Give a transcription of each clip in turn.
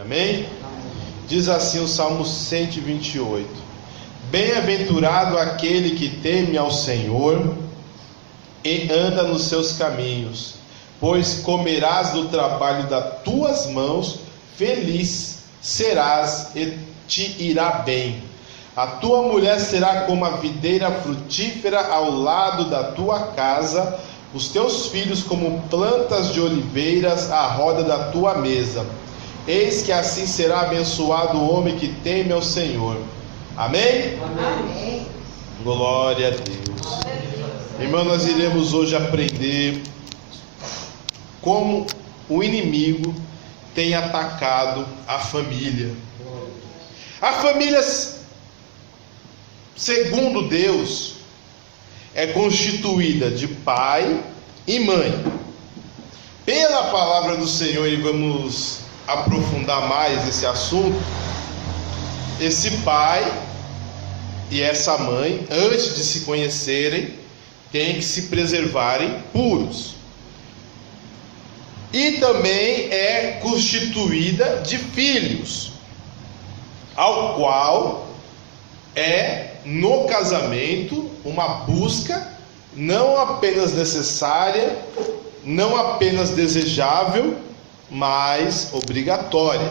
Amém? Diz assim o Salmo 128: Bem-aventurado aquele que teme ao Senhor e anda nos seus caminhos, pois comerás do trabalho das tuas mãos, feliz serás e te irá bem. A tua mulher será como a videira frutífera ao lado da tua casa, os teus filhos como plantas de oliveiras à roda da tua mesa. Eis que assim será abençoado o homem que teme ao Senhor. Amém? Amém. Glória a Deus. Irmão, nós iremos hoje aprender como o inimigo tem atacado a família. A família, segundo Deus, é constituída de pai e mãe. Pela palavra do Senhor, e vamos aprofundar mais esse assunto, esse pai e essa mãe, antes de se conhecerem, têm que se preservarem puros. E também é constituída de filhos, ao qual é no casamento uma busca não apenas necessária, não apenas desejável, mas obrigatória.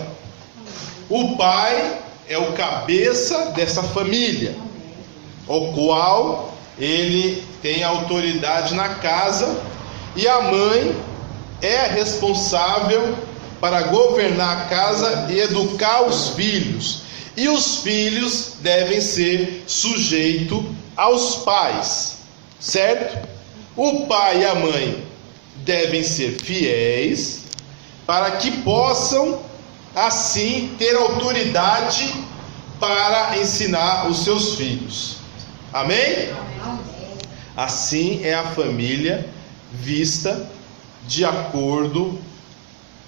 O pai é o cabeça dessa família, o qual ele tem autoridade na casa, e a mãe é a responsável para governar a casa e educar os filhos. E os filhos devem ser sujeitos aos pais, certo? O pai e a mãe devem ser fiéis, para que possam assim ter autoridade para ensinar os seus filhos. Amém? Assim é a família vista de acordo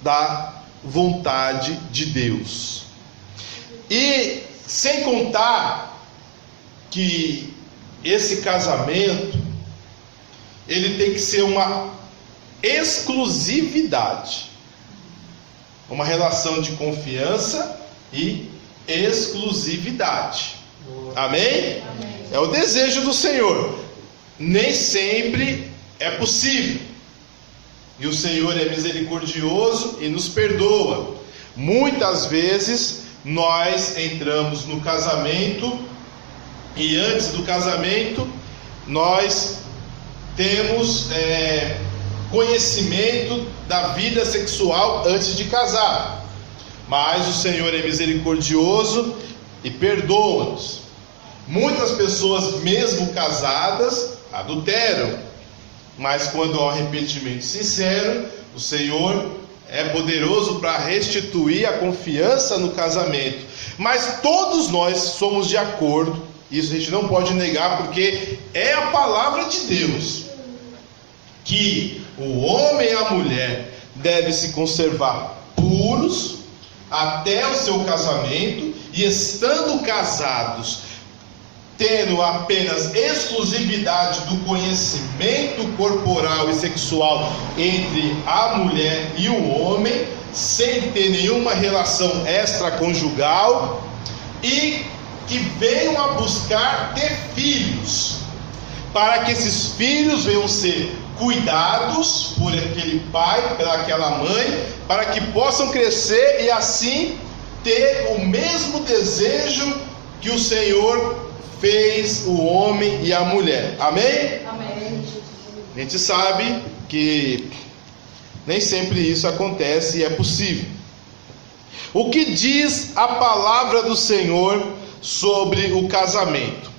da vontade de Deus. E sem contar que esse casamento ele tem que ser uma exclusividade, uma relação de confiança e exclusividade. Amém? É o desejo do Senhor. Nem sempre é possível. E o Senhor é misericordioso e nos perdoa. Muitas vezes nós entramos no casamento e antes do casamento nós temos conhecimento da vida sexual antes de casar, mas o Senhor é misericordioso e perdoa-nos. Muitas pessoas, mesmo casadas, adulteram, mas quando há arrependimento sincero, o Senhor é poderoso para restituir a confiança no casamento. Mas todos nós somos de acordo, isso a gente não pode negar, porque é a palavra de Deus, que o homem e a mulher devem se conservar puros até o seu casamento, e estando casados, tendo apenas exclusividade do conhecimento corporal e sexual entre a mulher e o homem, sem ter nenhuma relação extraconjugal, e que venham a buscar ter filhos, para que esses filhos venham ser cuidados por aquele pai, pelaquela mãe, para que possam crescer e assim ter o mesmo desejo que o Senhor fez o homem e a mulher. Amém? Amém. A gente sabe que nem sempre isso acontece e é possível. O que diz a palavra do Senhor sobre o casamento?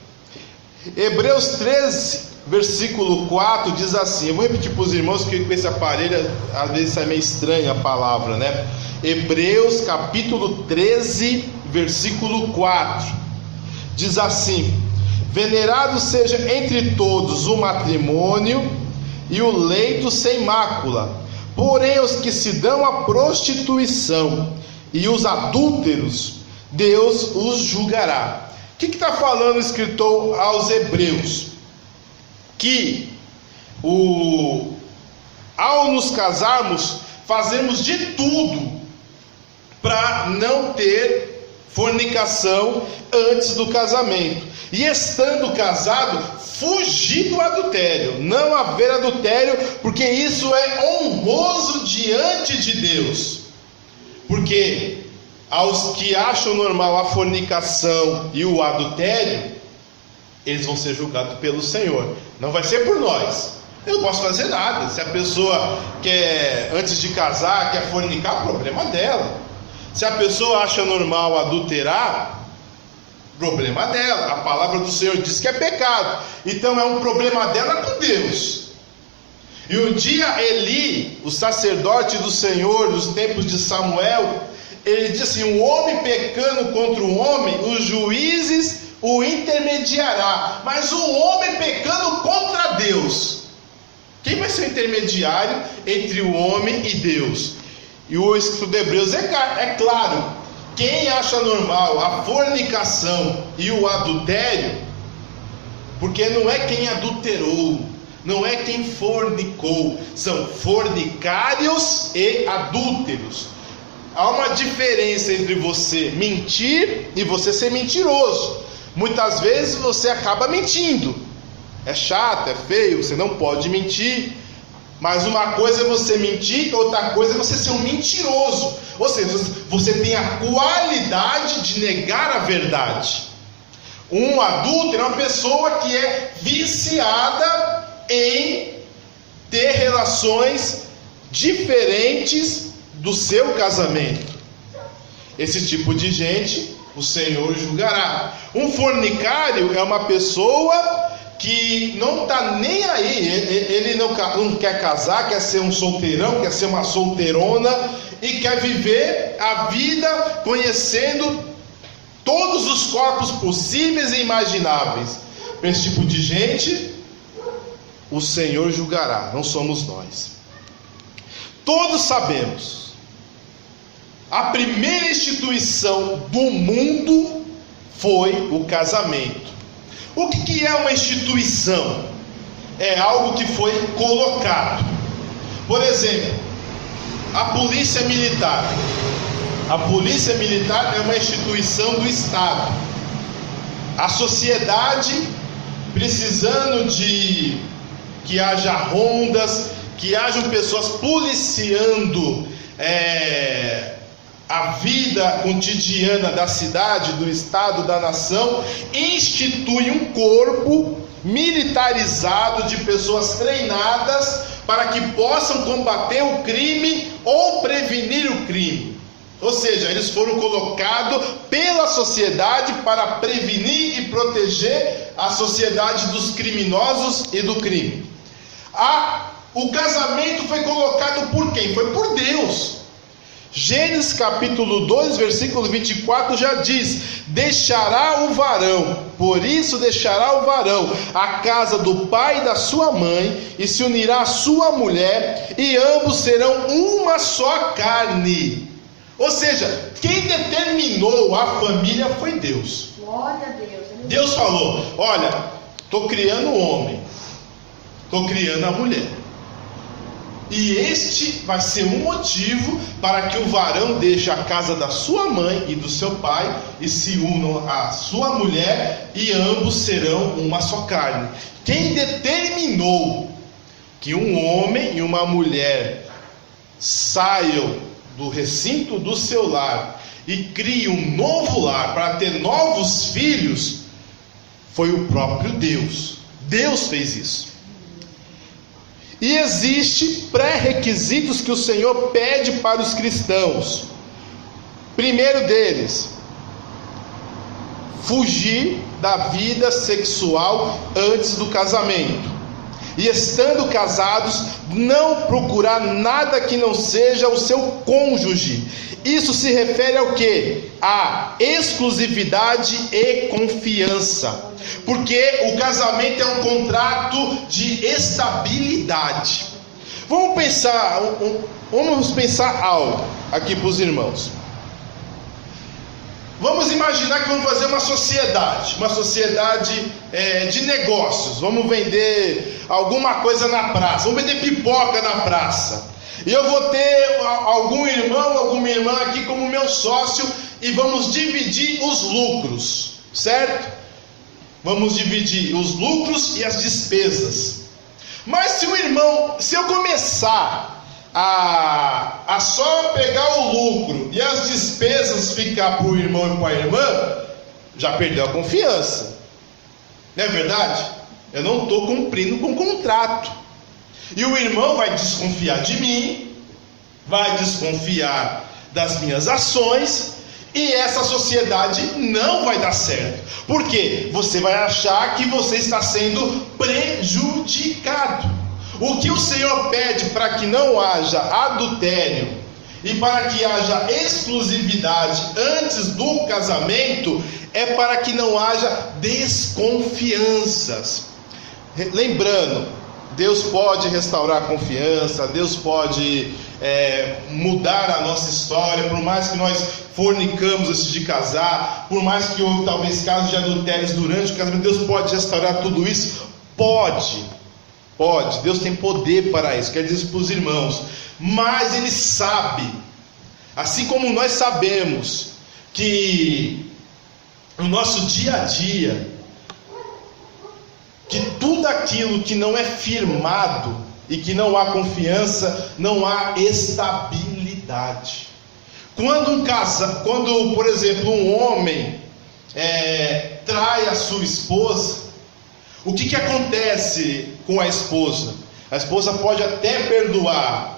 Hebreus 13, versículo 4 diz assim, eu vou repetir para os irmãos, que com esse aparelho às vezes é meio estranha a palavra, né? Hebreus capítulo 13, versículo 4 diz assim: venerado seja entre todos o matrimônio e o leito sem mácula, porém os que se dão à prostituição e os adúlteros, Deus os julgará. O que está falando o escritor aos Hebreus? Que ao nos casarmos, fazemos de tudo para não ter fornicação antes do casamento. E estando casado, fugir do adultério, não haver adultério, porque isso é honroso diante de Deus. Porque aos que acham normal a fornicação e o adultério, eles vão ser julgados pelo Senhor, não vai ser por nós. Eu não posso fazer nada. Se a pessoa quer, antes de casar, quer fornicar, problema dela. Se a pessoa acha normal adulterar, problema dela. A palavra do Senhor diz que é pecado, então é um problema dela com Deus. E um dia Eli, o sacerdote do Senhor, nos tempos de Samuel, ele disse assim: um homem pecando contra um homem, os juízes o intermediará, mas o homem pecando contra Deus, quem vai ser o intermediário entre o homem e Deus? E o escrito de Hebreus é claro: quem acha normal a fornicação e o adultério, porque não é quem adulterou, não é quem fornicou, são fornicários e adúlteros. Há uma diferença entre você mentir e você ser mentiroso. Muitas vezes você acaba mentindo, é chato, é feio, você não pode mentir. Mas uma coisa é você mentir, outra coisa é você ser um mentiroso. Ou seja, você tem a qualidade de negar a verdade. Um adúltero é uma pessoa que é viciada em ter relações diferentes do seu casamento. Esse tipo de gente o Senhor julgará. Um fornicário é uma pessoa que não está nem aí, ele não quer casar, quer ser um solteirão, quer ser uma solteirona e quer viver a vida conhecendo todos os corpos possíveis e imagináveis. Para esse tipo de gente, o Senhor julgará, não somos nós. Todos sabemos, a primeira instituição do mundo foi o casamento. O que é uma instituição? É algo que foi colocado. Por exemplo, a polícia militar. A polícia militar é uma instituição do Estado. A sociedade precisando de que haja rondas, que hajam pessoas policiando a vida cotidiana da cidade, do estado, da nação, institui um corpo militarizado de pessoas treinadas para que possam combater o crime ou prevenir o crime. Ou seja, eles foram colocados pela sociedade para prevenir e proteger a sociedade dos criminosos e do crime. O casamento foi colocado por quem? Foi por Deus. Gênesis capítulo 2, versículo 24 já diz: deixará o varão, por isso deixará o varão a casa do pai e da sua mãe, e se unirá à sua mulher, e ambos serão uma só carne. Ou seja, quem determinou a família foi Deus. Glória a Deus. Deus falou: olha, estou criando o homem, estou criando a mulher. E este vai ser um motivo para que o varão deixe a casa da sua mãe e do seu pai e se unam à sua mulher, e ambos serão uma só carne. Quem determinou que um homem e uma mulher saiam do recinto do seu lar e criem um novo lar para ter novos filhos foi o próprio Deus. Deus fez isso. E existe pré-requisitos que o Senhor pede para os cristãos. Primeiro deles, fugir da vida sexual antes do casamento. E estando casados, não procurar nada que não seja o seu cônjuge. Isso se refere ao quê? A exclusividade e confiança. Porque o casamento é um contrato de estabilidade. Vamos pensar algo aqui para os irmãos. Vamos imaginar que vamos fazer uma sociedade de negócios. Vamos vender alguma coisa na praça, vamos vender pipoca na praça. e eu vou ter algum irmão, alguma irmã aqui como meu sócio, e vamos dividir os lucros, certo? Vamos dividir os lucros e as despesas. Mas se eu começar a só pegar o lucro e as despesas ficar para o irmão e para a irmã, já perdeu a confiança. Não é verdade? Eu não estou cumprindo com o contrato. E o irmão vai desconfiar de mim, vai desconfiar das minhas ações, e essa sociedade não vai dar certo. Por quê? Você vai achar que você está sendo prejudicado. O que o Senhor pede para que não haja adultério e para que haja exclusividade antes do casamento é para que não haja desconfianças. Lembrando, Deus pode restaurar a confiança, Deus pode mudar a nossa história, por mais que nós fornicamos antes de casar, por mais que houve talvez casos de adultérios durante o casamento, Deus pode restaurar tudo isso? Pode, Deus tem poder para isso, quer dizer isso para os irmãos, mas Ele sabe, assim como nós sabemos, que no nosso dia a dia, que tudo aquilo que não é firmado e que não há confiança, não há estabilidade. Quando, por exemplo, um homem trai a sua esposa, o que acontece com a esposa? A esposa pode até perdoar,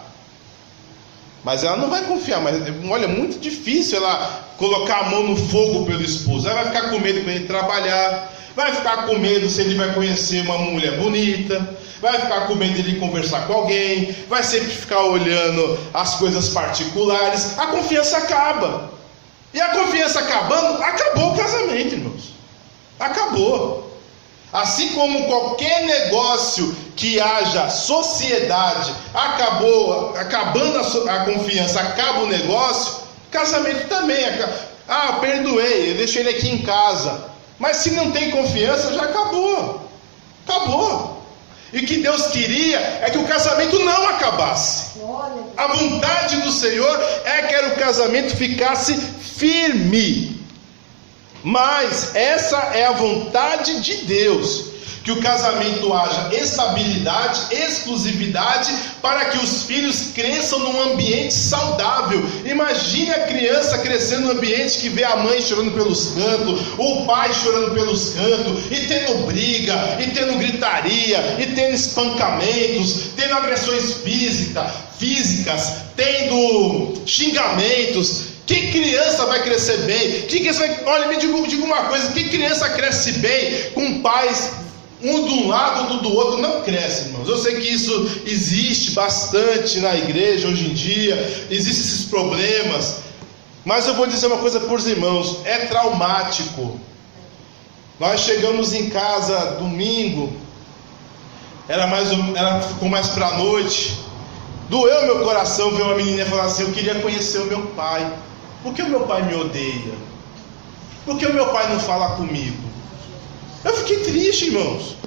mas ela não vai confiar. Mas olha, é muito difícil ela colocar a mão no fogo pelo esposo. Ela vai ficar com medo de ele trabalhar, vai ficar com medo se ele vai conhecer uma mulher bonita, vai ficar com medo de ele conversar com alguém, vai sempre ficar olhando as coisas particulares. A confiança acaba. E a confiança acabando, acabou o casamento, irmãos. Acabou. Assim como qualquer negócio que haja sociedade, acabando a confiança, acaba o negócio, casamento também. Perdoei, eu deixei ele aqui em casa. Mas se não tem confiança, já acabou. Acabou. E o que Deus queria é que o casamento não acabasse. A vontade do Senhor é que o casamento ficasse firme. Mas essa é a vontade de Deus, que o casamento haja estabilidade, exclusividade, para que os filhos cresçam num ambiente saudável. Imagine a criança crescendo num ambiente que vê a mãe chorando pelos cantos, o pai chorando pelos cantos, e tendo briga, e tendo gritaria, e tendo espancamentos, tendo agressões físicas, tendo xingamentos. Que criança vai crescer bem? Olha, me diga uma coisa: que criança cresce bem com pais um de um lado, outro do outro? Não cresce, irmãos. Eu sei que isso existe bastante na igreja hoje em dia, existem esses problemas, mas eu vou dizer uma coisa para os irmãos: é traumático. Nós chegamos em casa domingo, ficou mais para a noite, doeu meu coração ver uma menina falar assim: eu queria conhecer o meu pai. Por que o meu pai me odeia? Por que o meu pai não fala comigo? Eu fiquei triste, irmãos.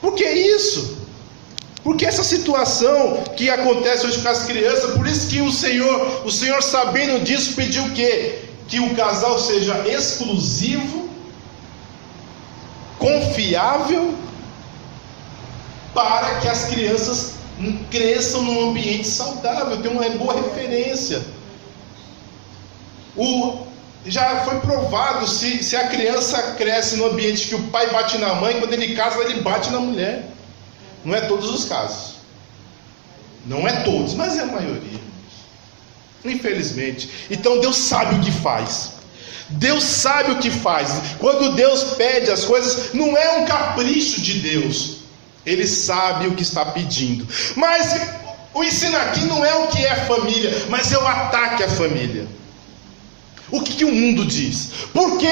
Por que isso? Porque essa situação que acontece hoje com as crianças, por isso que o Senhor sabendo disso, pediu o quê? Que o casal seja exclusivo, confiável, para que as crianças cresçam num ambiente saudável, tenham uma boa referência. Já foi provado, se a criança cresce no ambiente que o pai bate na mãe, quando ele casa ele bate na mulher. Não é todos os casos, não é todos, mas é a maioria, infelizmente. Então Deus sabe o que faz. Deus sabe o que faz. Quando Deus pede as coisas, não é um capricho de Deus, Ele sabe o que está pedindo. Mas o ensino aqui não é o que é família, mas é o ataque à família. O que o mundo diz? Porque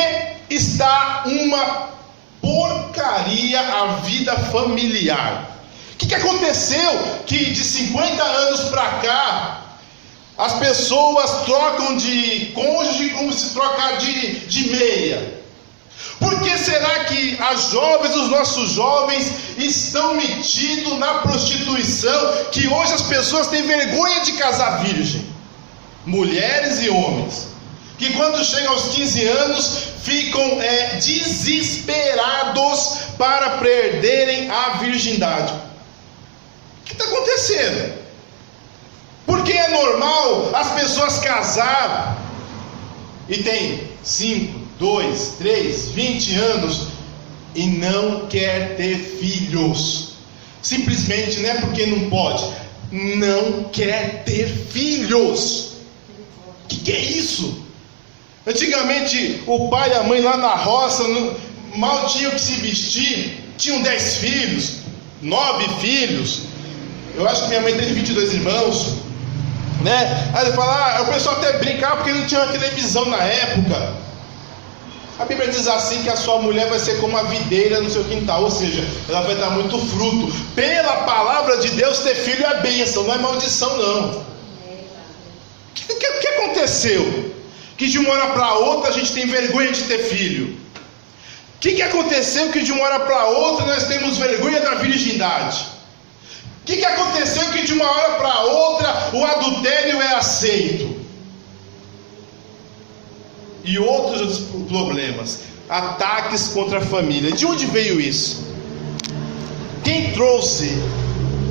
está uma porcaria a vida familiar. O que aconteceu? Que de 50 anos para cá, as pessoas trocam de cônjuge como se trocar de meia. Por que será que as jovens, os nossos jovens, estão metidos na prostituição, que hoje as pessoas têm vergonha de casar virgem? Mulheres e homens, que quando chegam aos 15 anos, ficam desesperados para perderem a virgindade. O que está acontecendo? Porque é normal as pessoas casarem e tem 5, 2, 3, 20 anos e não quer ter filhos. Simplesmente não é porque não pode, não quer ter filhos. O que é isso? Antigamente o pai e a mãe lá na roça mal tinham que se vestir, tinham 10 filhos, 9 filhos. Eu acho que minha mãe teve 22 irmãos, né? Aí ele fala, o pessoal até brincava porque não tinha uma televisão na época. A Bíblia diz assim que a sua mulher vai ser como a videira no seu quintal, ou seja, ela vai dar muito fruto. Pela palavra de Deus, ter filho é bênção, não é maldição não. O que aconteceu? Que de uma hora para outra a gente tem vergonha de ter filho. O que aconteceu que de uma hora para outra nós temos vergonha da virgindade? O que aconteceu que de uma hora para outra o adultério é aceito? E outros problemas, ataques contra a família. De onde veio isso? Quem trouxe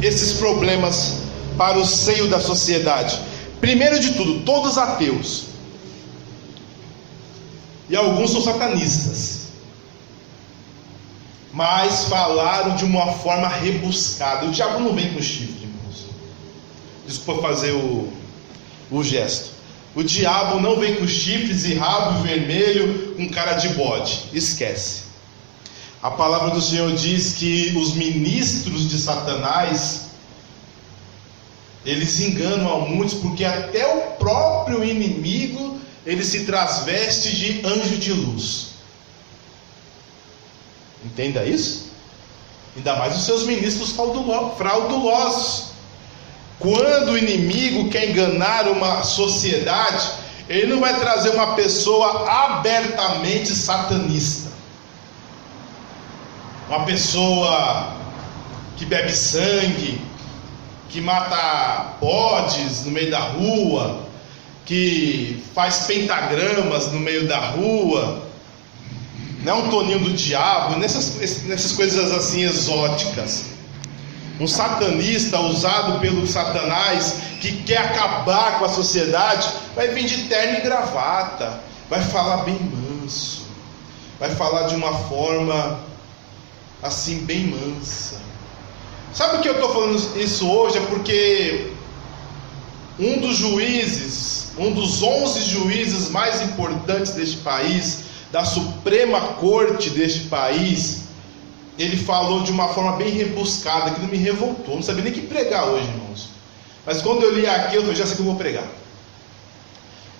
esses problemas para o seio da sociedade? Primeiro de tudo, todos ateus. E alguns são satanistas. Mas falaram de uma forma rebuscada. O diabo não vem com chifre, irmãos. Desculpa fazer o gesto. O diabo não vem com chifres e rabo vermelho com cara de bode. Esquece. A palavra do Senhor diz que os ministros de Satanás, eles enganam a muitos, porque até o próprio inimigo, ele se transveste de anjo de luz. Entenda isso? Ainda mais os seus ministros fraudulosos. Quando o inimigo quer enganar uma sociedade, ele não vai trazer uma pessoa abertamente satanista, uma pessoa que bebe sangue, que mata bodes no meio da rua, que faz pentagramas no meio da rua, não é um Toninho do diabo, nessas coisas assim exóticas. Um satanista usado pelo Satanás, que quer acabar com a sociedade, vai vir de terno e gravata, vai falar bem manso, vai falar de uma forma assim bem mansa. Sabe por que eu estou falando isso hoje? É porque um dos 11 juízes mais importantes deste país, da Suprema Corte deste país, ele falou de uma forma bem rebuscada, que não me revoltou, não sabia nem que pregar hoje, irmãos. Mas quando eu li aqui, eu falei, já sei que eu vou pregar.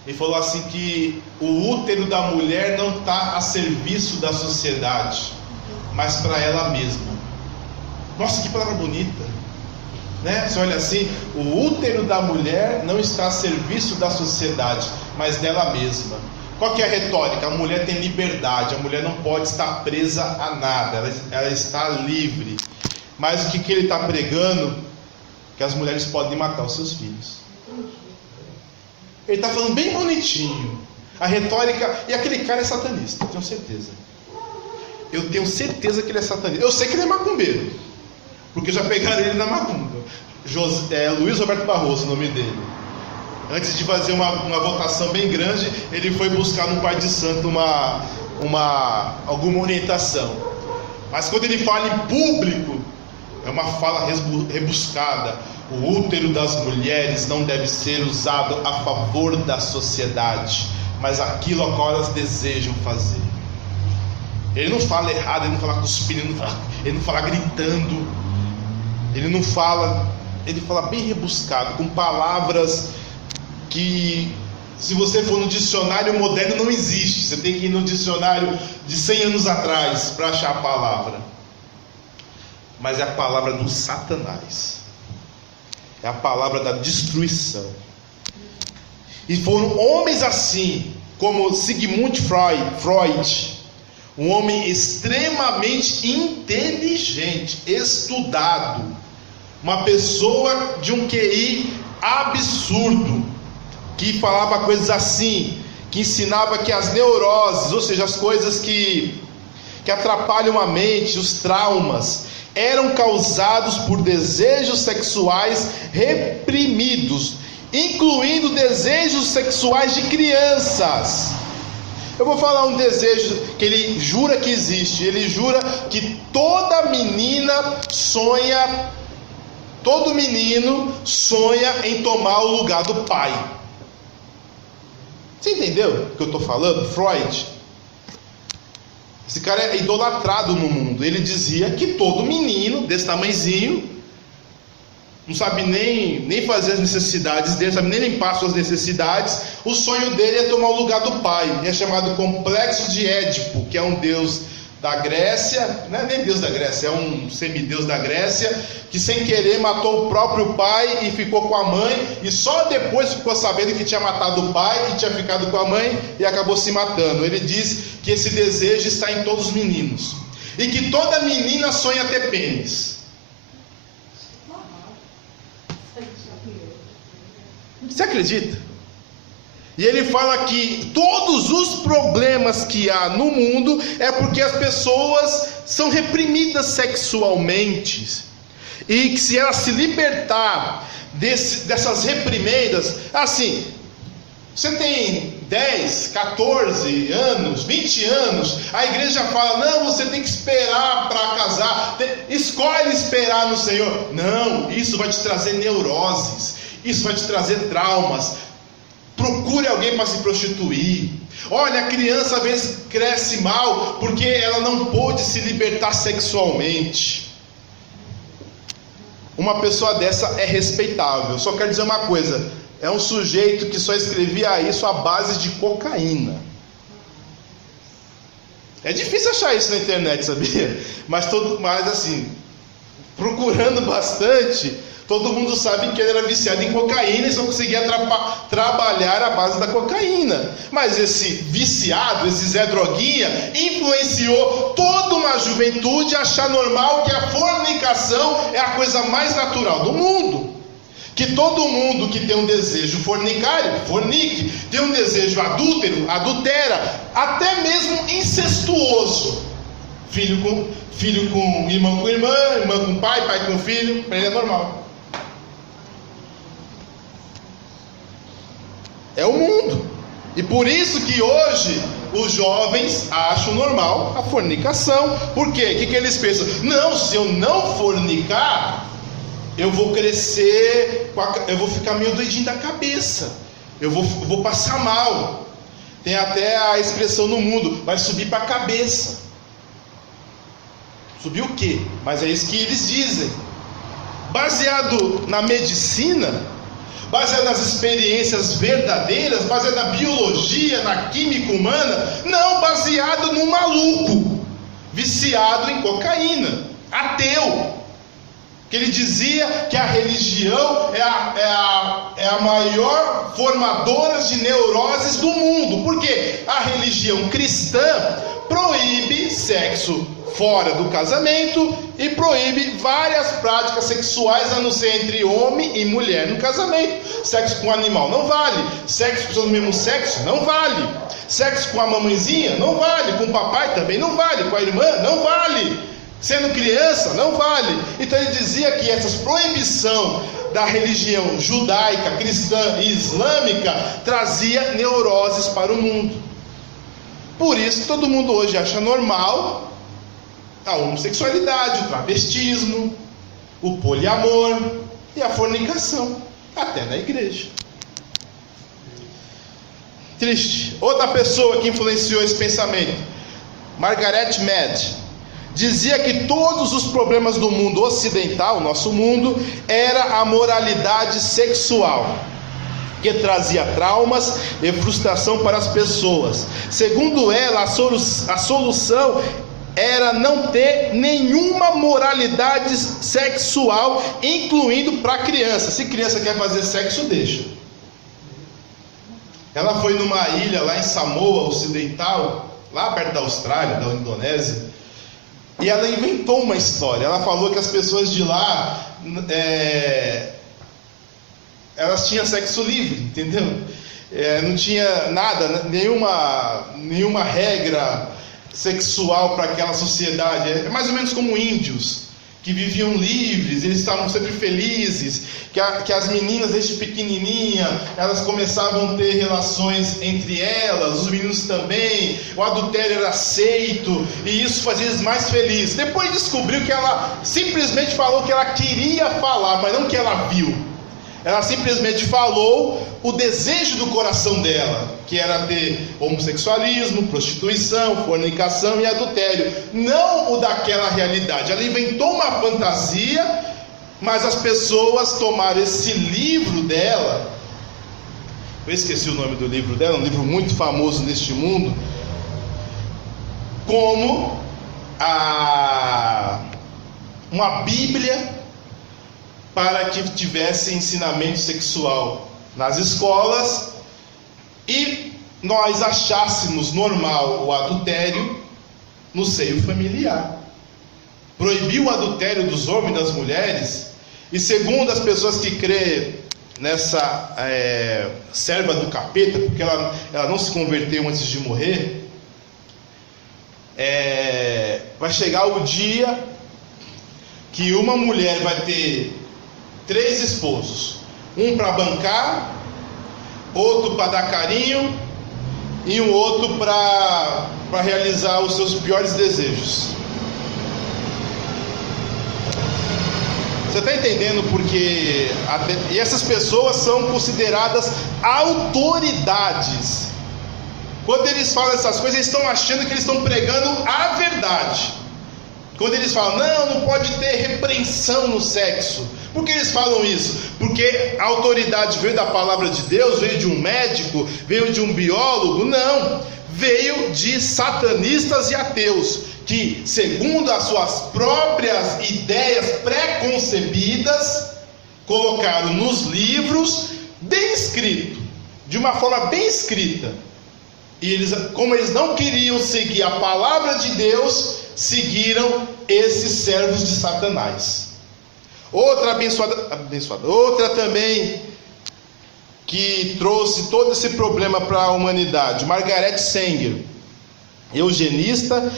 Ele falou assim que o útero da mulher não está a serviço da sociedade, mas para ela mesma. Nossa, que palavra bonita, né? Você olha assim, o útero da mulher não está a serviço da sociedade, mas dela mesma. Qual que é a retórica? A mulher tem liberdade, a mulher não pode estar presa a nada, ela está livre. Mas o que ele está pregando? Que as mulheres podem matar os seus filhos. Ele está falando bem bonitinho. A retórica, e aquele cara é satanista, eu tenho certeza. Eu tenho certeza que ele é satanista. Eu sei que ele é macumbeiro, porque já pegaram ele na macumba. Luiz Roberto Barroso, o nome dele. Antes de fazer uma votação bem grande, ele foi buscar no Pai de Santo alguma orientação. Mas quando ele fala em público, é uma fala rebuscada. O útero das mulheres não deve ser usado a favor da sociedade, mas aquilo a qual elas desejam fazer. Ele não fala errado, ele não fala cuspindo, ele não fala gritando, ele fala bem rebuscado, com palavras que, se você for no dicionário moderno, não existe. Você tem que ir no dicionário de 100 anos atrás para achar a palavra. Mas é a palavra do Satanás, é a palavra da destruição. E foram homens assim, como Sigmund Freud, um homem extremamente inteligente, estudado, uma pessoa de um QI absurdo, que falava coisas assim, que ensinava que as neuroses, ou seja, as coisas que atrapalham a mente, os traumas, eram causados por desejos sexuais reprimidos, incluindo desejos sexuais de crianças. Eu vou falar um desejo que ele jura que existe. Ele jura que toda menina sonha, todo menino sonha em tomar o lugar do pai. Você entendeu o que eu estou falando? Freud. Esse cara é idolatrado no mundo. Ele dizia que todo menino desse tamanhozinho não sabe nem fazer as necessidades dele, não sabe nem limpar suas necessidades. O sonho dele é tomar o lugar do pai. É chamado complexo de Édipo, que é um deus da Grécia, não é nem deus da Grécia, é um semideus da Grécia, que sem querer matou o próprio pai e ficou com a mãe, e só depois ficou sabendo que tinha matado o pai e tinha ficado com a mãe e acabou se matando. Ele diz que esse desejo está em todos os meninos, e que toda menina sonha ter pênis. Você acredita? E ele fala que todos os problemas que há no mundo é porque as pessoas são reprimidas sexualmente. E que se ela se libertar dessas reprimendas, assim, você tem 10, 14 anos, 20 anos, a igreja fala, não, você tem que esperar para casar, escolhe esperar no Senhor. Não, isso vai te trazer neuroses, isso vai te trazer traumas. Procure alguém para se prostituir. Olha, a criança às vezes cresce mal porque ela não pôde se libertar sexualmente. Uma pessoa dessa é respeitável. Só quero dizer uma coisa: é um sujeito que só escrevia isso à base de cocaína. É difícil achar isso na internet, sabia? Mas assim, procurando bastante, todo mundo sabe que ele era viciado em cocaína e só conseguia trabalhar à base da cocaína. Mas esse viciado, esse Zé Droguinha, influenciou toda uma juventude a achar normal que a fornicação é a coisa mais natural do mundo. Que todo mundo que tem um desejo fornicário, fornique, tem um desejo adúltero, adultera, até mesmo incestuoso. Filho com irmão com irmã, irmã com pai, pai com filho, para ele é normal. É o mundo. E por isso que hoje os jovens acham normal a fornicação. Por quê? O que eles pensam? Não, se eu não fornicar, eu vou crescer, eu vou ficar meio doidinho da cabeça, eu vou passar mal. Tem até a expressão no mundo, vai subir para a cabeça. Subir o quê? Mas é isso que eles dizem. Baseado na medicina, baseado nas experiências verdadeiras, baseado na biologia, na química humana, não baseado num maluco viciado em cocaína, ateu, que ele dizia que a religião é a maior formadora de neuroses do mundo, porque a religião cristã proíbe sexo fora do casamento e proíbe várias práticas sexuais, a não ser entre homem e mulher no casamento. Sexo com animal não vale, sexo com pessoas do mesmo sexo não vale, sexo com a mamãezinha não vale, com o papai também não vale, com a irmã não vale, sendo criança não vale. Então ele dizia que essa proibição da religião judaica, cristã e islâmica trazia neuroses para o mundo. Por isso todo mundo hoje acha normal a homossexualidade, o travestismo, o poliamor e a fornicação, até na igreja. Triste. Outra pessoa que influenciou esse pensamento, Margaret Mead, dizia que todos os problemas do mundo ocidental, nosso mundo, era a moralidade sexual, que trazia traumas e frustração para as pessoas. Segundo ela, a solução era não ter nenhuma moralidade sexual, incluindo para criança. Se criança quer fazer sexo, deixa. Ela foi numa ilha lá em Samoa Ocidental, lá perto da Austrália, da Indonésia, e ela inventou uma história. Ela falou que as pessoas de lá, elas tinham sexo livre, entendeu? Não tinha nada, nenhuma regra sexual para aquela sociedade. É mais ou menos como índios, que viviam livres, eles estavam sempre felizes, que as meninas desde pequenininha, elas começavam a ter relações entre elas, os meninos também, o adultério era aceito, e isso fazia eles mais felizes. Depois descobriu que ela simplesmente falou que ela queria falar, mas não que ela viu. Ela simplesmente falou o desejo do coração dela, que era ter homossexualismo, prostituição, fornicação e adultério, não o daquela realidade. Ela inventou uma fantasia, mas as pessoas tomaram esse livro dela, eu esqueci o nome do livro dela, um livro muito famoso neste mundo, como uma Bíblia para que tivesse ensinamento sexual nas escolas, e nós achássemos normal o adultério no seio familiar. Proibiu o adultério dos homens e das mulheres, e segundo as pessoas que crêem nessa serva do capeta, porque ela não se converteu antes de morrer, vai chegar o dia que uma mulher vai ter 3 esposos, um para bancar, outro para dar carinho e um outro para realizar os seus piores desejos. Você está entendendo? Porque e essas pessoas são consideradas autoridades. Quando eles falam essas coisas, eles estão achando que eles estão pregando a verdade. Quando eles falam, não pode ter repreensão no sexo. Por que eles falam isso? Porque a autoridade veio da palavra de Deus, veio de um médico, veio de um biólogo? Não, veio de satanistas e ateus, que segundo as suas próprias ideias pré-concebidas, colocaram nos livros, bem escrito, de uma forma bem escrita. E como eles não queriam seguir a palavra de Deus, seguiram esses servos de Satanás. Outra outra também que trouxe todo esse problema para a humanidade, Margaret Sanger, eugenista.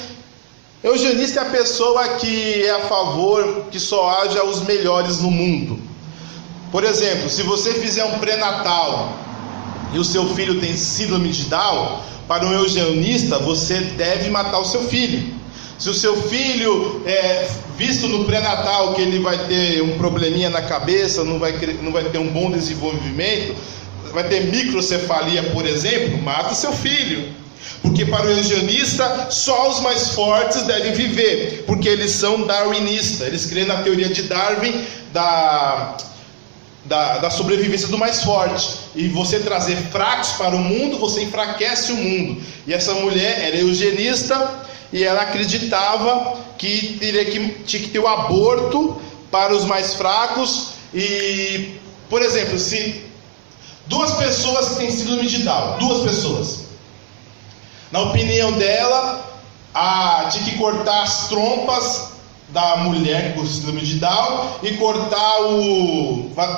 Eugenista é a pessoa que é a favor que só haja os melhores no mundo. Por exemplo, se você fizer um pré-natal e o seu filho tem síndrome de Down, para um eugenista você deve matar o seu filho. Se o seu filho visto no pré-natal que ele vai ter um probleminha na cabeça, não vai ter um bom desenvolvimento, vai ter microcefalia, por exemplo, mata o seu filho. Porque para o eugenista, só os mais fortes devem viver, porque eles são darwinistas, eles creem na teoria de Darwin, da sobrevivência do mais forte. E você trazer fracos para o mundo, você enfraquece o mundo. E essa mulher era eugenista, e ela acreditava que tinha que ter o aborto para os mais fracos. E, por exemplo, se 2 pessoas que têm síndrome de Down, 2 pessoas, na opinião dela, tinha que cortar as trompas da mulher com síndrome de Down e cortar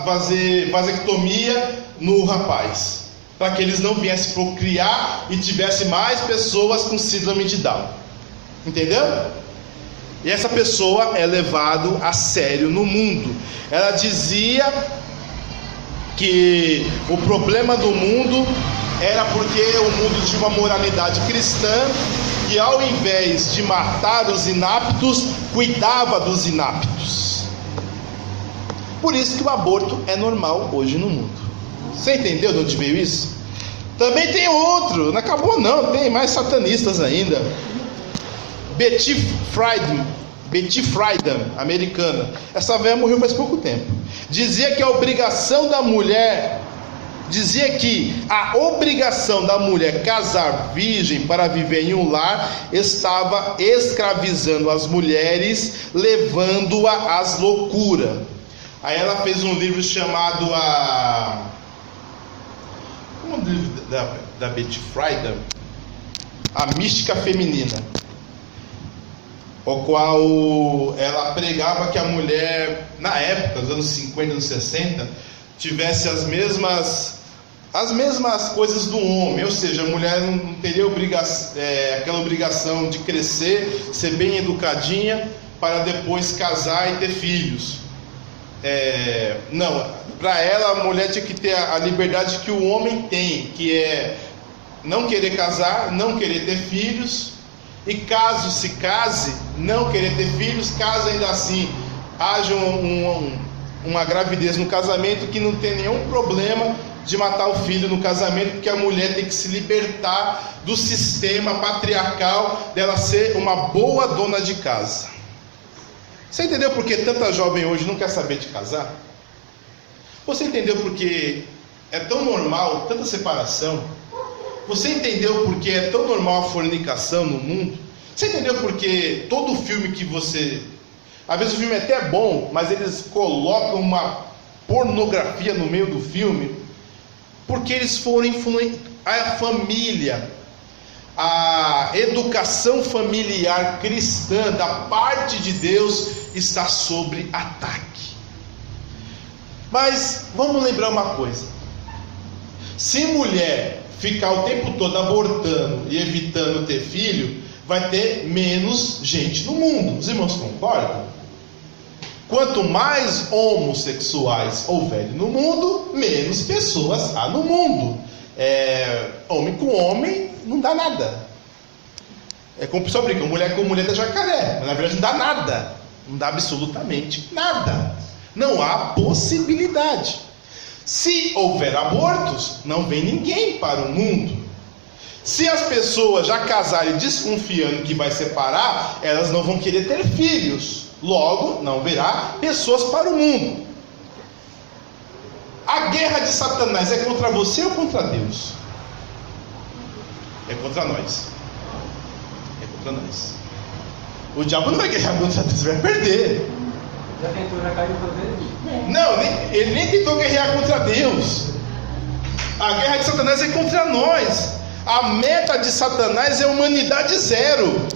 fazer vasectomia no rapaz, para que eles não viessem procriar e tivesse mais pessoas com síndrome de Down. Entendeu? E essa pessoa é levado a sério no mundo. Ela dizia que o problema do mundo era porque o mundo tinha uma moralidade cristã, que ao invés de matar os inaptos, cuidava dos inaptos. Por isso que o aborto é normal hoje no mundo. Você entendeu de onde veio isso? Também tem outro, não acabou não, tem mais satanistas ainda. Betty Friedan, americana. Essa velha morreu faz pouco tempo. Dizia que a obrigação da mulher casar virgem para viver em um lar estava escravizando as mulheres, levando-a às loucuras. Aí ela fez um livro chamado como é o livro da Betty Friedan? a mística feminina, o qual ela pregava que a mulher, na época, nos anos 50, anos 60, tivesse as mesmas coisas do homem, ou seja, a mulher não teria aquela obrigação de crescer, ser bem educadinha, para depois casar e ter filhos. Não, para ela a mulher tinha que ter a liberdade que o homem tem, que é não querer casar, não querer ter filhos, e caso se case, não querer ter filhos, caso ainda assim haja uma gravidez no casamento, que não tem nenhum problema de matar o filho no casamento, porque a mulher tem que se libertar do sistema patriarcal dela ser uma boa dona de casa. Você entendeu por que tanta jovem hoje não quer saber de casar? Você entendeu por que é tão normal tanta separação? Você entendeu por que é tão normal a fornicação no mundo? Você entendeu por que todo filme que você... Às vezes o filme é até bom, mas eles colocam uma pornografia no meio do filme, porque eles foram a família, a educação familiar cristã da parte de Deus está sobre ataque. Mas vamos lembrar uma coisa: se mulher ficar o tempo todo abortando e evitando ter filho, vai ter menos gente no mundo. Os irmãos concordam? Quanto mais homossexuais houver no mundo, menos pessoas há no mundo. Homem com homem não dá nada. É como o pessoal brinca, mulher com mulher da jacaré, mas na verdade não dá nada. Não dá absolutamente nada. Não há possibilidade. Se houver abortos, não vem ninguém para o mundo. Se as pessoas já casarem desconfiando que vai separar, elas não vão querer ter filhos. Logo, não haverá pessoas para o mundo. A guerra de Satanás é contra você ou contra Deus? É contra nós. É contra nós. O diabo não vai guerrear contra Deus, vai perder. Já tentou, já caiu contra ele? Não, ele nem tentou guerrear contra Deus. A guerra de Satanás é contra nós. A meta de Satanás é a humanidade zero.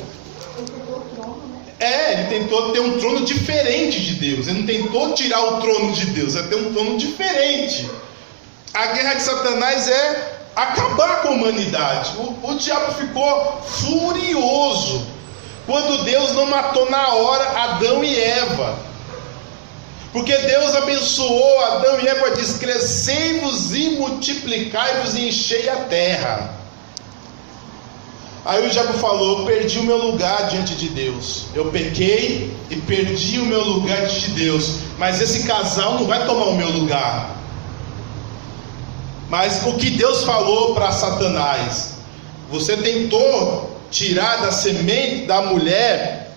Ele tentou ter um trono diferente de Deus. Ele não tentou tirar o trono de Deus, é ter um trono diferente. A guerra de Satanás é acabar com a humanidade. O diabo ficou furioso quando Deus não matou na hora Adão e Eva. Porque Deus abençoou Adão e Eva, diz: crescei-vos e multiplicai-vos e enchei a terra. Aí o diabo falou: eu perdi o meu lugar diante de Deus. Eu pequei e perdi o meu lugar diante de Deus. Mas esse casal não vai tomar o meu lugar. Mas o que Deus falou para Satanás: você tentou tirar da semente da mulher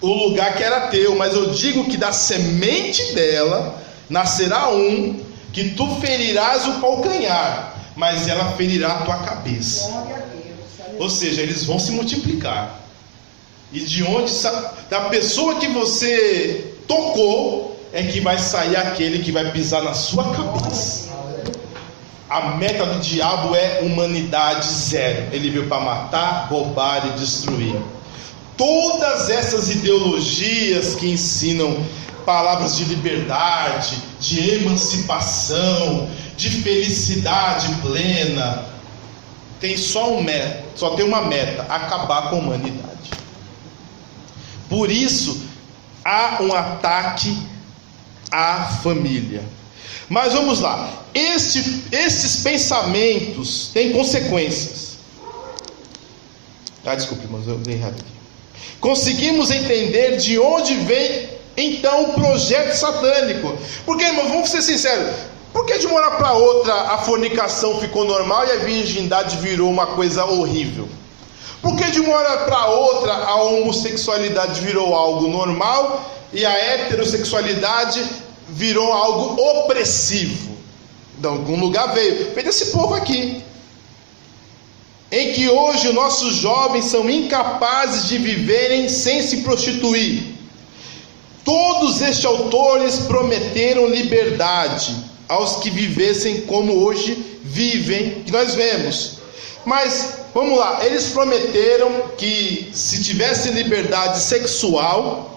o lugar que era teu, mas eu digo que da semente dela nascerá um que tu ferirás o calcanhar, mas ela ferirá a tua cabeça. Ou seja, eles vão se multiplicar. E de onde, da pessoa que você tocou, é que vai sair aquele que vai pisar na sua cabeça. A meta do diabo é humanidade zero. Ele veio para matar, roubar e destruir. Todas essas ideologias que ensinam palavras de liberdade, de emancipação, de felicidade plena, tem só tem uma meta: acabar com a humanidade. Por isso há um ataque à família. Mas vamos lá, estes pensamentos têm consequências. Desculpe, irmãos, eu li errado aqui. Conseguimos entender de onde vem então o projeto satânico. Porque, irmão, vamos ser sinceros, por que de uma hora para outra a fornicação ficou normal e a virgindade virou uma coisa horrível? Por que de uma hora para outra a homossexualidade virou algo normal e a heterossexualidade virou algo opressivo? De algum lugar veio desse povo aqui, em que hoje os nossos jovens são incapazes de viverem sem se prostituir. Todos estes autores prometeram liberdade aos que vivessem como hoje vivem, que nós vemos. Mas, vamos lá, eles prometeram que se tivesse liberdade sexual,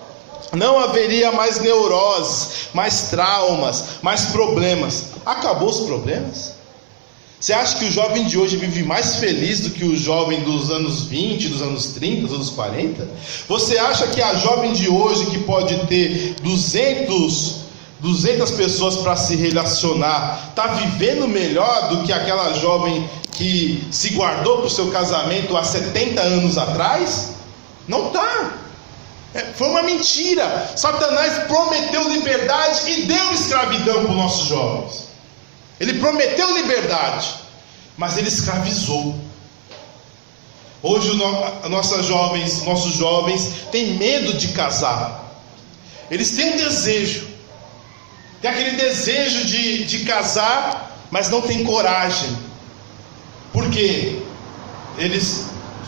não haveria mais neuroses, mais traumas, mais problemas. Acabou os problemas? Você acha que o jovem de hoje vive mais feliz do que o jovem dos anos 20, dos anos 30, dos anos 40? Você acha que a jovem de hoje, que pode ter 200 pessoas para se relacionar, está vivendo melhor do que aquela jovem que se guardou para o seu casamento há 70 anos atrás? Não está. Foi uma mentira. Satanás prometeu liberdade e deu escravidão para os nossos jovens. Ele prometeu liberdade, mas ele escravizou. Hoje nossos jovens têm medo de casar. Eles têm um desejo. Tem aquele desejo de casar, mas não tem coragem. Por quê? Eles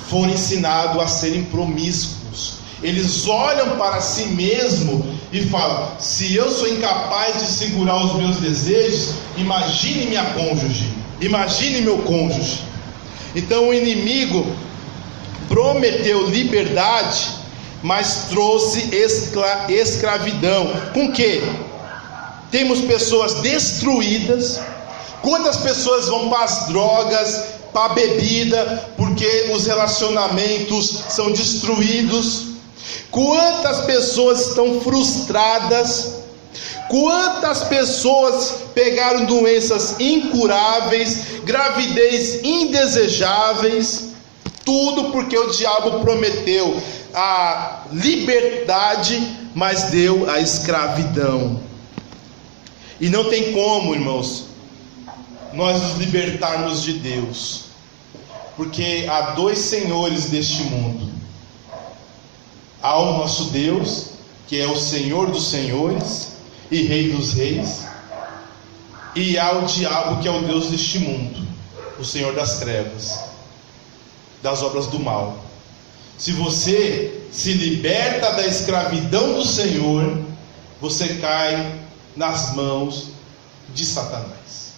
foram ensinados a serem promíscuos. Eles olham para si mesmo e falam: se eu sou incapaz de segurar os meus desejos, imagine minha cônjuge, imagine meu cônjuge. Então o inimigo prometeu liberdade, mas trouxe escravidão. Com que? Temos pessoas destruídas. Quantas pessoas vão para as drogas, para a bebida, porque os relacionamentos são destruídos? Quantas pessoas estão frustradas? Quantas pessoas pegaram doenças incuráveis, gravidez indesejáveis? Tudo porque o diabo prometeu a liberdade, mas deu a escravidão. E não tem como, irmãos, nós nos libertarmos de Deus, porque há dois senhores deste mundo. Há o nosso Deus, que é o Senhor dos senhores e Rei dos reis, e há o diabo, que é o Deus deste mundo, o Senhor das trevas, das obras do mal. Se você se liberta da escravidão do Senhor, você cai nas mãos de Satanás.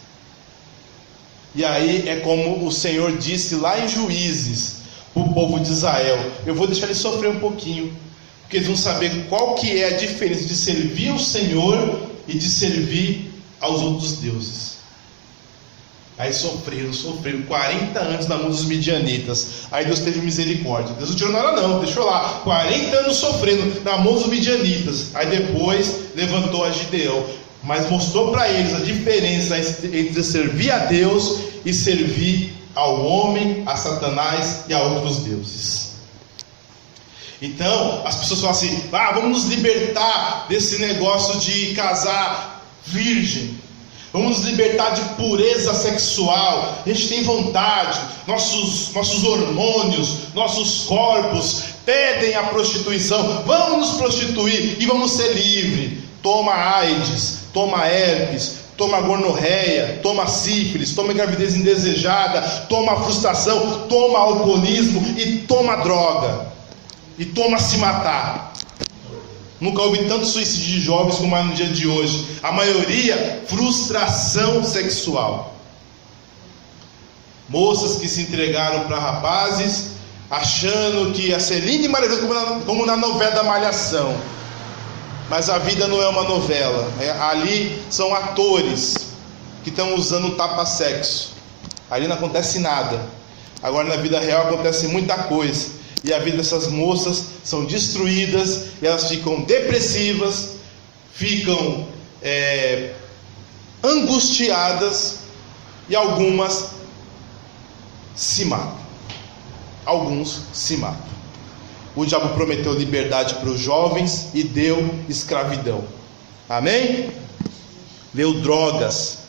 E aí é como o Senhor disse lá em Juízes para o povo de Israel: eu vou deixar eles sofrer um pouquinho, porque eles vão saber qual que é a diferença de servir ao Senhor e de servir aos outros deuses. Aí sofreram 40 anos na mão dos midianitas. Aí Deus teve misericórdia. Deus não tirou nada não, deixou lá 40 anos sofrendo na mão dos midianitas. Aí depois levantou a Gideão, mas mostrou para eles a diferença entre servir a Deus e servir ao homem, a Satanás e a outros deuses. Então as pessoas falam assim: vamos nos libertar desse negócio de casar virgem, vamos nos libertar de pureza sexual. A gente tem vontade, nossos hormônios, nossos corpos pedem a prostituição. Vamos nos prostituir e vamos ser livres. Toma AIDS, toma herpes, toma gonorreia, toma sífilis, toma gravidez indesejada, toma frustração, toma alcoolismo e toma droga, e toma se matar. Nunca houve tanto suicídio de jovens como há no dia de hoje. A maioria, frustração sexual. Moças que se entregaram para rapazes, achando que ia ser linda e maravilhosa, como na novela da Malhação. Mas a vida não é uma novela. Ali são atores que estão usando um tapa-sexo. Ali não acontece nada. Agora na vida real acontece muita coisa. E a vida dessas moças são destruídas. E elas ficam depressivas. Ficam angustiadas. E algumas se matam. Alguns se matam. O diabo prometeu liberdade para os jovens e deu escravidão. Amém? Deu drogas.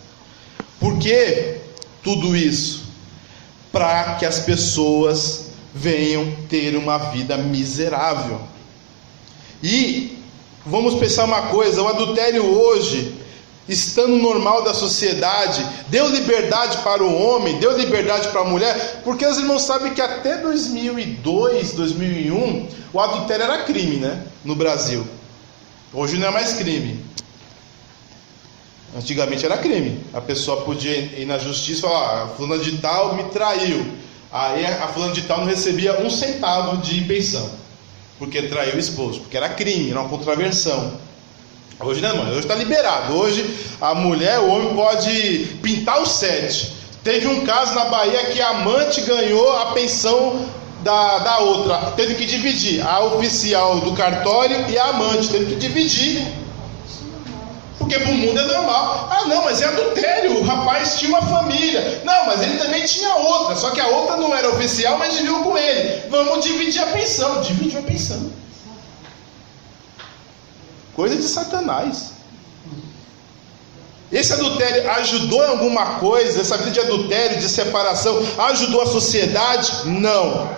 Por que tudo isso? Para que as pessoas venham ter uma vida miserável. E vamos pensar uma coisa: o adultério hoje, estando normal da sociedade, deu liberdade para o homem, deu liberdade para a mulher, porque os irmãos sabem que até 2002, 2001, o adultério era crime, né? No Brasil. Hoje não é mais crime. Antigamente era crime. A pessoa podia ir na justiça e falar: fulano de tal me traiu. Aí a fulano de tal não recebia 1 centavo de pensão, porque traiu o esposo, porque era crime, era uma contravenção. Hoje não, mano. Hoje está liberado. Hoje a mulher, o homem pode pintar o 7. Teve um caso na Bahia que a amante ganhou a pensão da outra. Teve que dividir. A oficial do cartório e a amante. Teve que dividir. Porque para o mundo é normal. Ah, não, mas é adultério. O rapaz tinha uma família. Não, mas ele também tinha outra. Só que a outra não era oficial, mas viveu com ele. Vamos dividir a pensão. Dividiu a pensão. Coisa de Satanás. Esse adultério ajudou em alguma coisa? Essa vida de adultério, de separação, ajudou a sociedade? Não.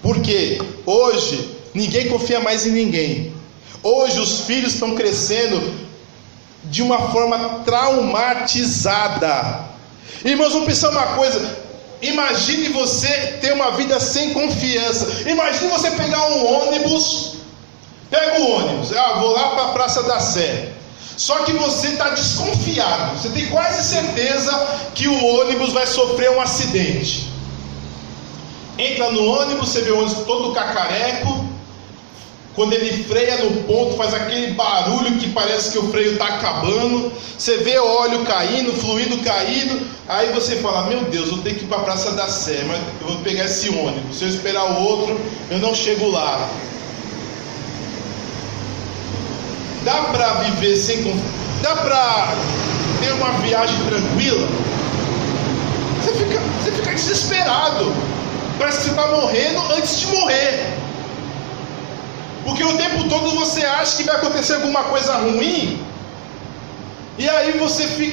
Porque hoje ninguém confia mais em ninguém. Hoje os filhos estão crescendo de uma forma traumatizada. Irmãos, vamos pensar uma coisa. Imagine você ter uma vida sem confiança. Imagine você pegar um ônibus. Pega o ônibus, vou lá para a Praça da Sé. Só que você está desconfiado. Você tem quase certeza que o ônibus vai sofrer um acidente. Entra no ônibus, você vê o ônibus todo cacareco. Quando ele freia no ponto, faz aquele barulho que parece que o freio está acabando. Você vê o óleo caindo, fluido caindo. Aí você fala: meu Deus, eu tenho que ir para a Praça da Sé, mas eu vou pegar esse ônibus. Se eu esperar o outro, eu não chego lá. Dá para viver sem confiança? Dá para ter uma viagem tranquila? Você fica desesperado. Parece que você está morrendo antes de morrer. Porque o tempo todo você acha que vai acontecer alguma coisa ruim. E aí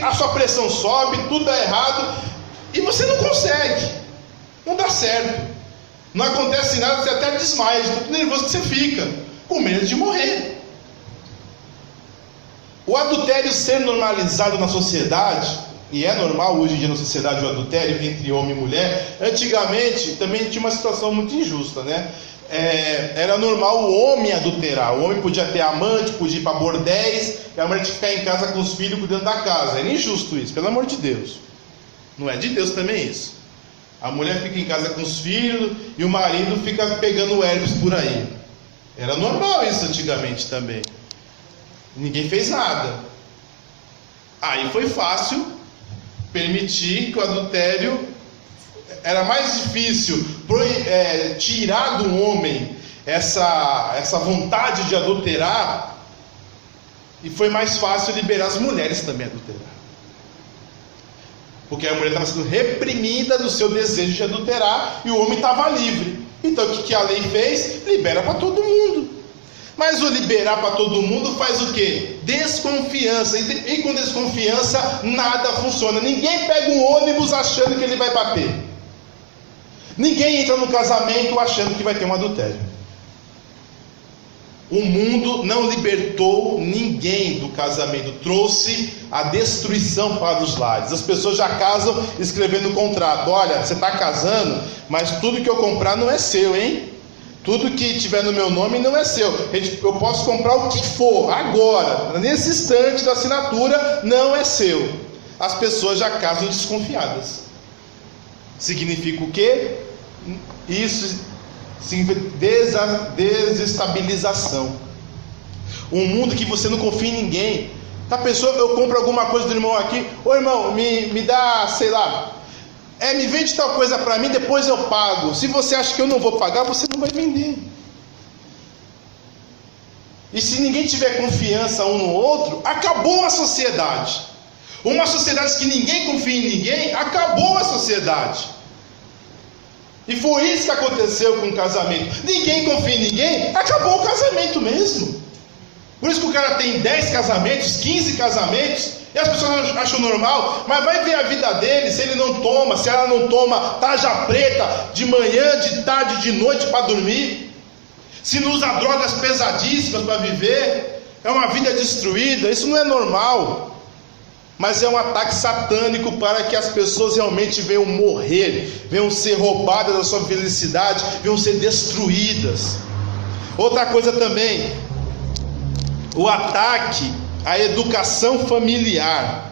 a sua pressão sobe, tudo dá errado. E você não consegue. Não dá certo. Não acontece nada, você até desmaia, de tão nervoso que você fica. Com medo de morrer. O adultério ser normalizado na sociedade, e é normal hoje em dia na sociedade o adultério entre homem e mulher. Antigamente também tinha uma situação muito injusta, né? Era normal o homem adulterar. O homem podia ter amante, podia ir para bordéis, e a mulher tinha que ficar em casa com os filhos cuidando da casa. Era injusto isso, pelo amor de Deus. Não é de Deus também isso. A mulher fica em casa com os filhos e o marido fica pegando herpes por aí. Era normal isso antigamente também. Ninguém fez nada. Aí foi fácil permitir que o adultério. Era mais difícil tirar do homem essa vontade de adulterar. E foi mais fácil liberar as mulheres também a adulterar. Porque a mulher estava sendo reprimida no seu desejo de adulterar e o homem estava livre. Então o que a lei fez? Libera para todo mundo. Mas o liberar para todo mundo faz o quê? Desconfiança. E com desconfiança nada funciona. Ninguém pega um ônibus achando que ele vai bater. Ninguém entra no casamento achando que vai ter um adultério. O mundo não libertou ninguém do casamento. Trouxe a destruição para os lares. As pessoas já casam escrevendo contrato. Olha, você está casando, mas tudo que eu comprar não é seu, hein? Tudo que tiver no meu nome não é seu. Eu posso comprar o que for, agora, nesse instante da assinatura, não é seu. As pessoas já casam desconfiadas. Significa o quê? Isso significa desestabilização. Um mundo que você não confia em ninguém. A pessoa, eu compro alguma coisa do irmão aqui. Ô irmão, me dá, sei lá, me vende tal coisa para mim, depois eu pago. Se você acha que eu não vou pagar, você não vai vender. E se ninguém tiver confiança um no outro, acabou a sociedade. Uma sociedade que ninguém confia em ninguém, acabou a sociedade. E foi isso que aconteceu com o casamento. Ninguém confia em ninguém, acabou o casamento mesmo. Por isso que o cara tem 10 casamentos, 15 casamentos, e as pessoas acham normal, mas vai ver a vida dele, se ele não toma, se ela não toma tarja preta de manhã, de tarde, de noite para dormir, se não usa drogas pesadíssimas para viver, é uma vida destruída. Isso não é normal, mas é um ataque satânico para que as pessoas realmente venham morrer, venham ser roubadas da sua felicidade, venham ser destruídas. Outra coisa também, o ataque a educação familiar.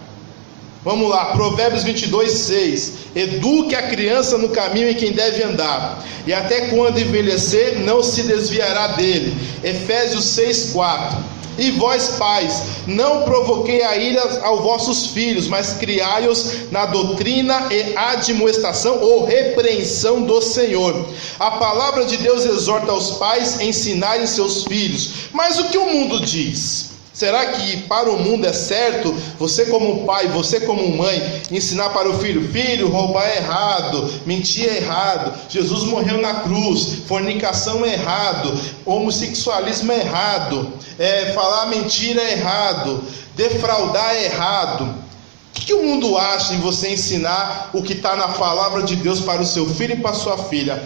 Vamos lá, Provérbios 22:6. Eduque a criança no caminho em quem deve andar, e até quando envelhecer não se desviará dele. Efésios 6:4. E vós, pais, não provoquei a ira aos vossos filhos, mas criai-os na doutrina e admoestação ou repreensão do Senhor. A palavra de Deus exorta os pais a ensinarem seus filhos. Mas o que o mundo diz? Será que para o mundo é certo você como pai, você como mãe, ensinar para o filho: filho, roubar é errado, mentir é errado, Jesus morreu na cruz, fornicação é errado, homossexualismo é errado, falar mentira é errado, defraudar é errado? O que o mundo acha em você ensinar o que está na palavra de Deus para o seu filho e para a sua filha?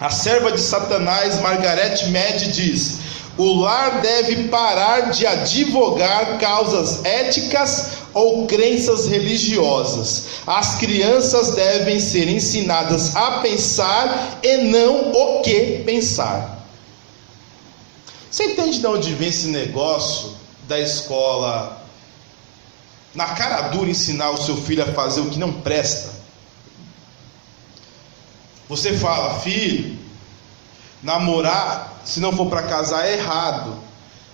A serva de Satanás, Margaret Mead, diz: o lar deve parar de advogar causas éticas ou crenças religiosas. As crianças devem ser ensinadas a pensar e não o que pensar. Você entende de onde vem esse negócio da escola, na cara dura, ensinar o seu filho a fazer o que não presta? Você fala: filho, namorar, se não for para casar, é errado.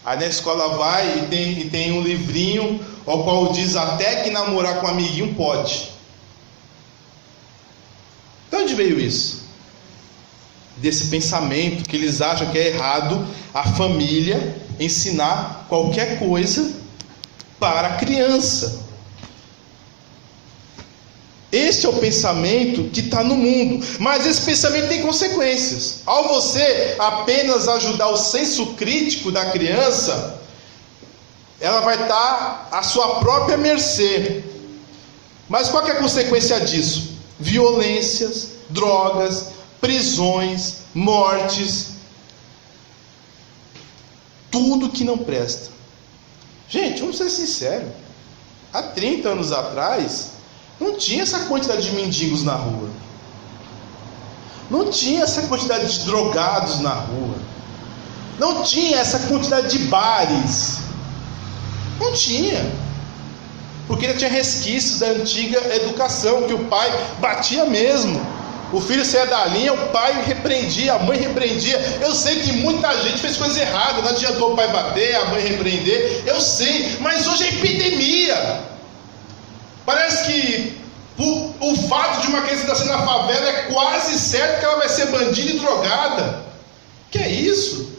Aí na escola vai e tem um livrinho ao qual diz até que namorar com um amiguinho pode. De onde veio isso? Desse pensamento que eles acham que é errado a família ensinar qualquer coisa para a criança. Este é o pensamento que está no mundo, mas esse pensamento tem consequências. Ao você apenas ajudar o senso crítico da criança, ela vai estar à sua própria mercê. Mas qual que é a consequência disso? Violências, drogas, prisões, mortes, tudo que não presta. Gente, vamos ser sinceros, há 30 anos atrás não tinha essa quantidade de mendigos na rua, não tinha essa quantidade de drogados na rua, não tinha essa quantidade de bares, não tinha, porque ainda tinha resquícios da antiga educação, que o pai batia mesmo, o filho saía da linha, o pai repreendia, a mãe repreendia. Eu sei que muita gente fez coisa errada, não adiantou o pai bater, a mãe repreender, eu sei, mas hoje é epidemia. Parece que o fato de uma criança nascer na favela é quase certo que ela vai ser bandida e drogada. Que é isso?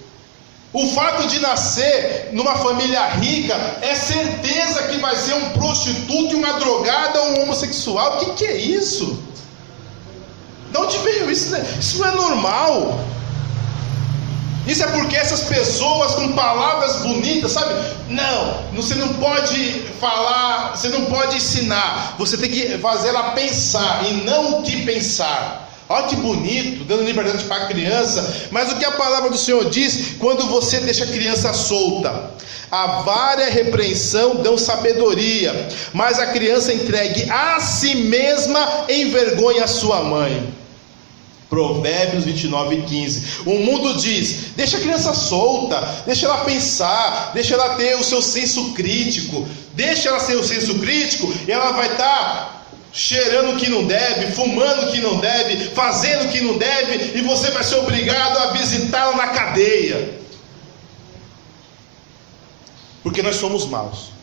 O fato de nascer numa família rica é certeza que vai ser um prostituto, uma drogada ou um homossexual. Que é isso? De onde veio isso? Isso não é normal. Isso é porque essas pessoas com palavras bonitas, sabe? Não, você não pode falar, você não pode ensinar. Você tem que fazer ela pensar e não o que pensar. Olha que bonito, dando liberdade para a criança. Mas o que a palavra do Senhor diz quando você deixa a criança solta? A vara e a repreensão dão sabedoria, mas a criança entregue a si mesma envergonha a sua mãe. Provérbios 29:15. O mundo diz: deixa a criança solta, deixa ela pensar, deixa ela ter o seu senso crítico. Deixa ela ter o senso crítico e ela vai estar cheirando o que não deve, fumando o que não deve, fazendo o que não deve, e você vai ser obrigado a visitá-la na cadeia, porque nós somos maus.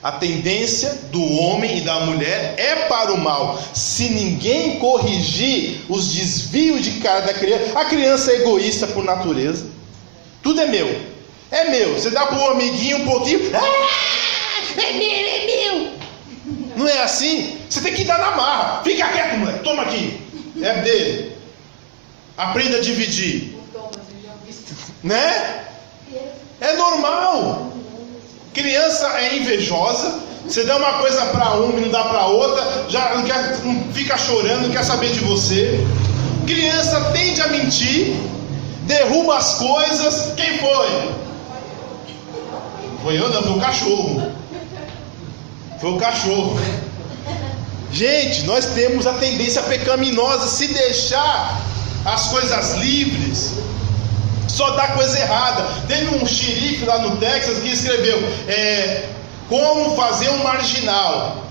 A tendência do homem e da mulher é para o mal. Se ninguém corrigir os desvios de cara da criança, a criança é egoísta por natureza. Tudo é meu. É meu. Você dá para um amiguinho um pouquinho. É meu, é meu. Não é assim? Você tem que dar na marra. Fica quieto, moleque. Toma aqui. É dele. Aprenda a dividir. Né? É normal. Criança é invejosa. Você dá uma coisa para uma e não dá para outra, já não fica chorando, não quer saber de você. Criança tende a mentir, derruba as coisas. Quem foi? Foi eu não, foi o cachorro. Foi o cachorro. Gente, nós temos a tendência pecaminosa. Se deixar as coisas livres, só dá coisa errada. Teve um xerife lá no Texas que escreveu como fazer um marginal.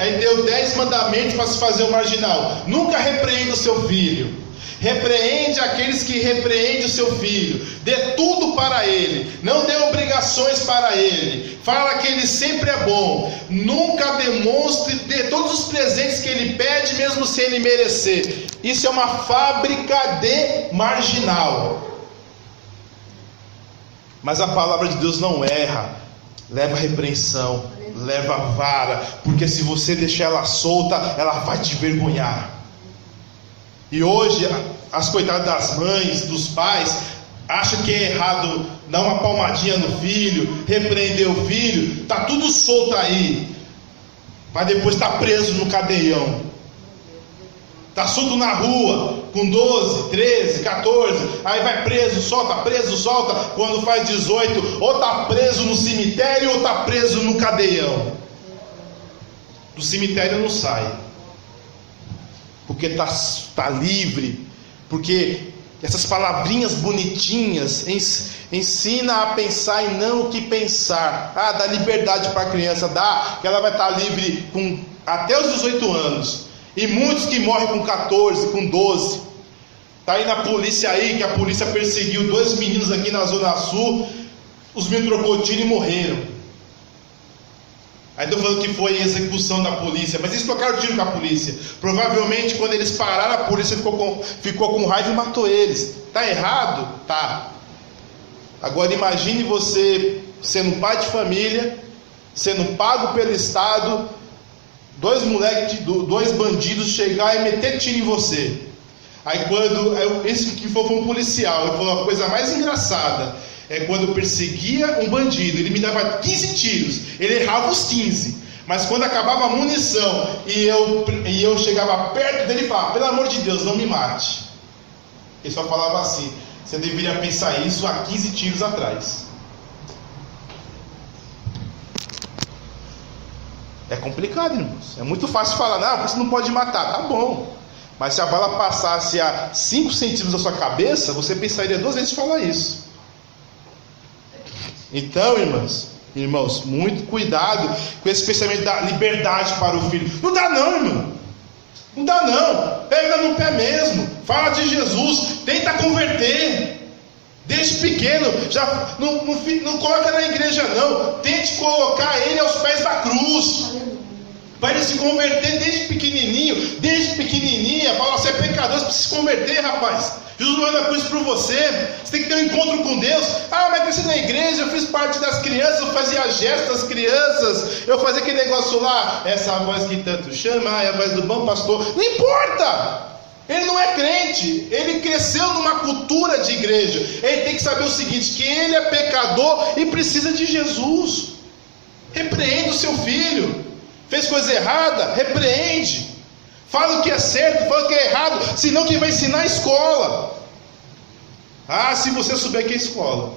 Aí deu 10 mandamentos para se fazer um marginal. Nunca repreenda o seu filho. Repreende aqueles que repreendem o seu filho. Dê tudo para ele. Não dê obrigações para ele. Fala que ele sempre é bom. Nunca demonstre. Dê todos os presentes que ele pede, mesmo sem ele merecer. Isso é uma fábrica de marginal. Mas a palavra de Deus não erra. Leva repreensão, leva vara, porque se você deixar ela solta, ela vai te envergonhar. E hoje, as coitadas das mães, dos pais, acham que é errado dar uma palmadinha no filho, repreender o filho, tá tudo solto aí, mas depois está preso no cadeião. Está solto na rua, com 12, 13, 14, aí vai preso, solta, quando faz 18, ou está preso no cemitério, ou está preso no cadeião. Do cemitério não sai, porque está livre, porque essas palavrinhas bonitinhas ensina a pensar e não o que pensar. Dá liberdade para a criança, dá, que ela vai estar livre até os 18 anos. E muitos que morrem com 14, com 12. Está aí na polícia aí, que a polícia perseguiu 2 meninos aqui na Zona Sul. Os meninos trocou tiro e morreram. Aí estou falando que foi execução da polícia, mas eles trocaram tiro com a polícia. Provavelmente quando eles pararam, a polícia ficou com raiva e matou eles. Está errado? Tá. Agora imagine você sendo pai de família, sendo pago pelo Estado, 2 bandidos chegar e meter tiro em você. Aí quando esse que foi um policial, ele falou a coisa mais engraçada, é quando eu perseguia um bandido, ele me dava 15 tiros, ele errava os 15, mas quando acabava a munição e eu chegava perto dele e falava, pelo amor de Deus, não me mate. Ele só falava assim, você deveria pensar isso há 15 tiros atrás. É complicado, irmãos. É muito fácil falar, não, você não pode matar. Tá bom. Mas se a bala passasse a 5 centímetros da sua cabeça, você pensaria 2 vezes em falar isso. Então, irmãos, muito cuidado com esse pensamento da liberdade para o filho. Não dá não, irmão. Não dá não. Pega no pé mesmo. Fala de Jesus. Tenta converter. Desde pequeno, já não coloca na igreja não, tente colocar ele aos pés da cruz, para ele se converter desde pequenininha, fala, você é pecador, você precisa se converter, rapaz, Jesus morreu na cruz por você tem que ter um encontro com Deus. Mas cresci na igreja, eu fiz parte das crianças, eu fazia gestos das crianças, eu fazia aquele negócio lá, essa voz que tanto chama, é a voz do bom pastor, não importa. Ele não é crente, ele cresceu numa cultura de igreja. Ele tem que saber o seguinte, que ele é pecador e precisa de Jesus. Repreende o seu filho. Fez coisa errada? Repreende. Fala o que é certo, fala o que é errado, senão quem vai ensinar a escola. Se você souber que é escola.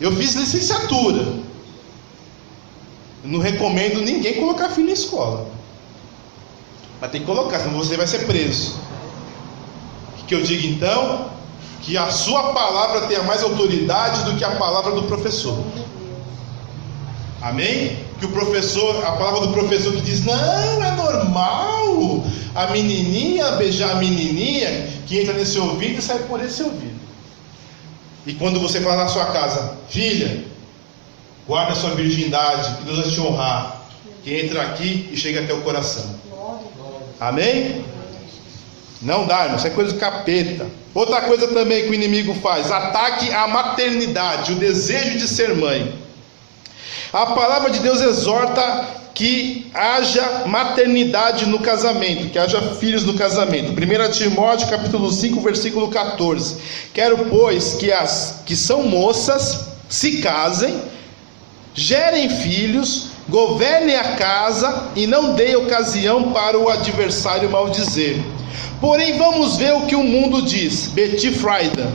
Eu fiz licenciatura. Eu não recomendo ninguém colocar filho em escola. Mas tem que colocar, senão você vai ser preso. O que eu digo então? Que a sua palavra tenha mais autoridade do que a palavra do professor. Amém? Que o professor, a palavra do professor que diz, não, é normal a menininha beijar a menininha, que entra nesse ouvido e sai por esse ouvido. E quando você fala na sua casa, filha, guarda a sua virgindade, que Deus vai te honrar, que entra aqui e chega até o coração. Amém? Não dá, irmão, isso é coisa do capeta. Outra coisa também que o inimigo faz, ataque à maternidade, o desejo de ser mãe. A palavra de Deus exorta que haja maternidade no casamento, que haja filhos no casamento. 1 Timóteo capítulo 5, versículo 14. Quero, pois, que as que são moças se casem, gerem filhos, governem a casa e não deem ocasião para o adversário maldizer. Porém, vamos ver o que o mundo diz. Betty Friedan,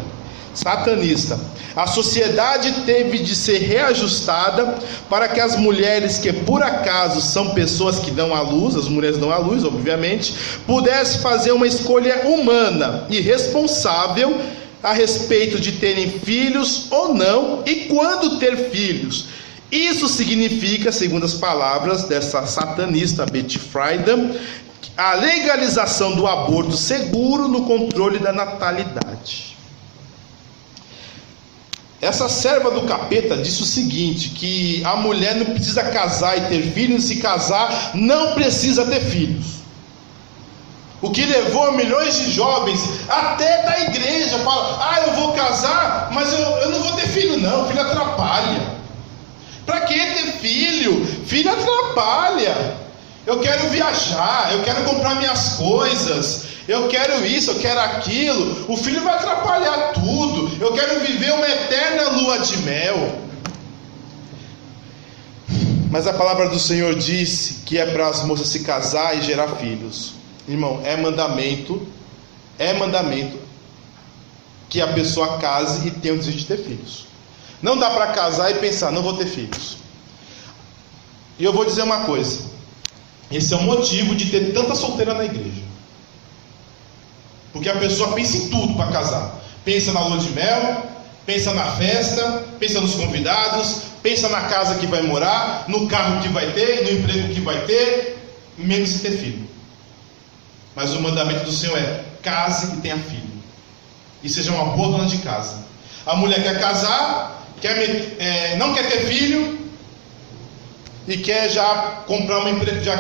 satanista. A sociedade teve de ser reajustada para que as mulheres que por acaso são pessoas que dão à luz, as mulheres dão à luz, obviamente, pudessem fazer uma escolha humana e responsável a respeito de terem filhos ou não e quando ter filhos. Isso significa, segundo as palavras dessa satanista Betty Friedan, a legalização do aborto seguro no controle da natalidade. Essa serva do capeta disse o seguinte, que a mulher não precisa casar e ter filhos, se casar não precisa ter filhos. O que levou milhões de jovens, até da igreja, fala: eu vou casar, mas eu não vou ter filho não, filho atrapalha. Para que ter filho? Filho atrapalha. Eu quero viajar, eu quero comprar minhas coisas, eu quero isso, eu quero aquilo. O filho vai atrapalhar tudo. Eu quero viver uma eterna lua de mel. Mas a palavra do Senhor disse que é para as moças se casar e gerar filhos. Irmão, é mandamento que a pessoa case e tenha o desejo de ter filhos. Não dá para casar e pensar: não vou ter filhos. E eu vou dizer uma coisa: esse é o motivo de ter tanta solteira na igreja. Porque a pessoa pensa em tudo para casar. Pensa na lua de mel, pensa na festa, pensa nos convidados, pensa na casa que vai morar, no carro que vai ter, no emprego que vai ter, menos em ter filho. Mas o mandamento do Senhor é: case e tenha filho, e seja uma boa dona de casa. A mulher quer casar, não quer ter filho, e quer já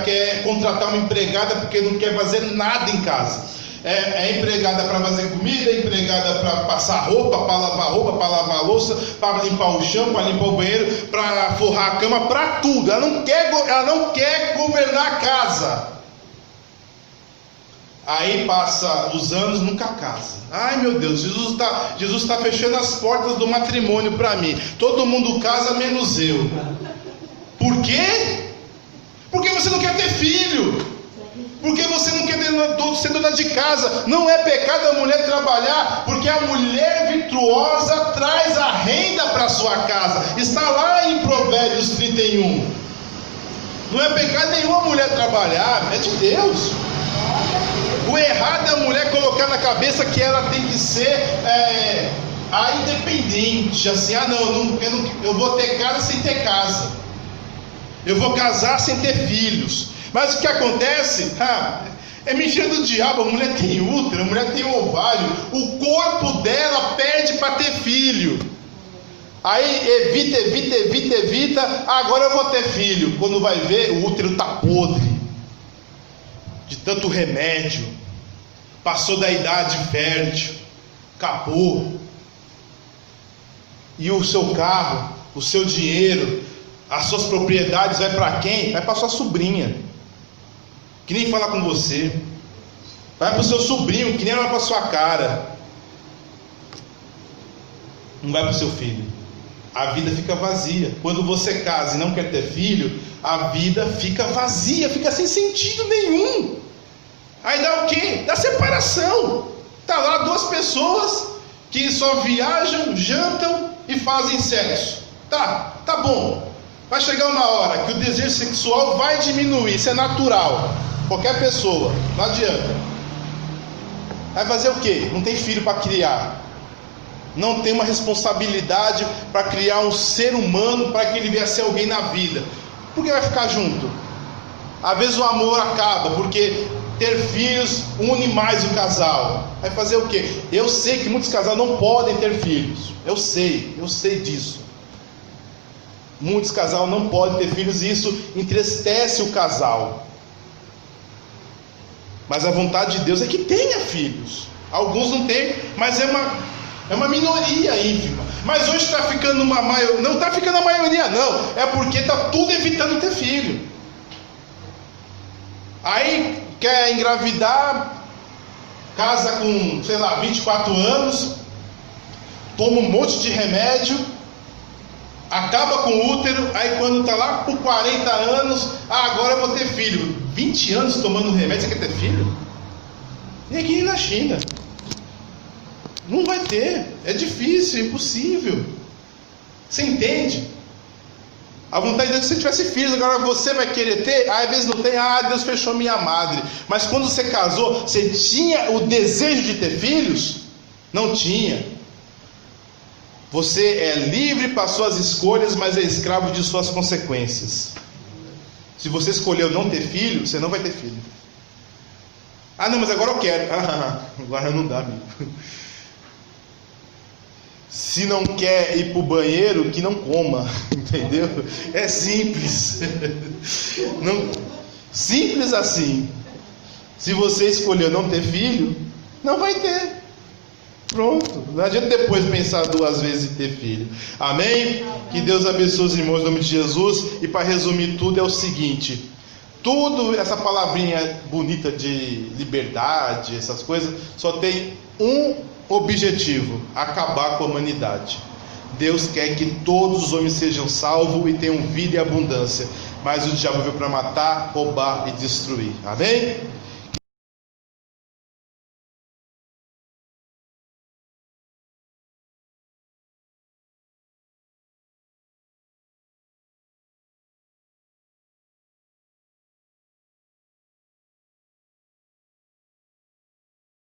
quer contratar uma empregada, porque não quer fazer nada em casa. É empregada para fazer comida, é empregada para passar roupa, para lavar a louça, para limpar o chão, para limpar o banheiro, para forrar a cama, para tudo. Ela não quer governar a casa. Aí passa os anos, nunca casa. Ai meu Deus, Jesus está fechando as portas do matrimônio para mim. Todo mundo casa menos eu. Por quê? Porque você não quer ter filho. Porque você não quer ser dona de casa. Não é pecado a mulher trabalhar, porque a mulher virtuosa traz a renda para sua casa. Está lá em Provérbios 31. Não é pecado nenhum a mulher trabalhar, é de Deus. O errado é a mulher colocar na cabeça que ela tem que ser a independente. Assim: eu vou ter casa sem ter casa. Eu vou casar sem ter filhos. Mas o que acontece? É mentira do diabo. A mulher tem útero, a mulher tem ovário. O corpo dela pede para ter filho. Aí evita. Agora eu vou ter filho. Quando vai ver, o útero está podre de tanto remédio. Passou da idade fértil, acabou. E o seu carro, o seu dinheiro, as suas propriedades vai para quem? Vai para sua sobrinha, que nem fala com você. Vai para o seu sobrinho, que nem olha para sua cara. Não vai para o seu filho. A vida fica vazia. Quando você casa e não quer ter filho, a vida fica vazia, fica sem sentido nenhum. Aí dá o quê? Dá separação. Está lá duas pessoas que só viajam, jantam e fazem sexo. Tá bom. Vai chegar uma hora que o desejo sexual vai diminuir. Isso é natural. Qualquer pessoa, não adianta. Vai fazer o quê? Não tem filho para criar. Não tem uma responsabilidade para criar um ser humano para que ele venha ser alguém na vida. Por que vai ficar junto? Às vezes o amor acaba, porque ter filhos une mais o casal. Vai fazer o quê? Eu sei que muitos casais não podem ter filhos. Eu sei disso. Muitos casais não podem ter filhos e isso entristece o casal. Mas a vontade de Deus é que tenha filhos. Alguns não têm, mas é uma minoria ínfima. Mas hoje está ficando uma maioria. Não está ficando a maioria não. É porque está tudo evitando ter filho. Aí quer engravidar, casa com, 24 anos, toma um monte de remédio, acaba com o útero, aí quando está lá por 40 anos, agora eu vou ter filho. 20 anos tomando remédio, você quer ter filho? E aqui na China? Não vai ter, é difícil, é impossível. Você entende? A vontade de Deus é que você tivesse filhos, agora você vai querer ter, às vezes não tem, Deus fechou minha madre. Mas quando você casou, você tinha o desejo de ter filhos? Não tinha. Você é livre para suas escolhas, mas é escravo de suas consequências. Se você escolheu não ter filho, você não vai ter filho. Ah, não, mas agora eu quero. Agora não dá, amigo. Se não quer ir para o banheiro, que não coma. Entendeu? É simples. Não, simples assim. Se você escolheu não ter filho, não vai ter. Pronto. Não adianta depois pensar 2 vezes em ter filho. Amém? Que Deus abençoe os irmãos em nome de Jesus. E para resumir tudo é o seguinte: tudo, essa palavrinha bonita de liberdade, essas coisas, só tem um objetivo: acabar com a humanidade. Deus quer que todos os homens sejam salvos e tenham vida e abundância. Mas o diabo veio para matar, roubar e destruir. Amém?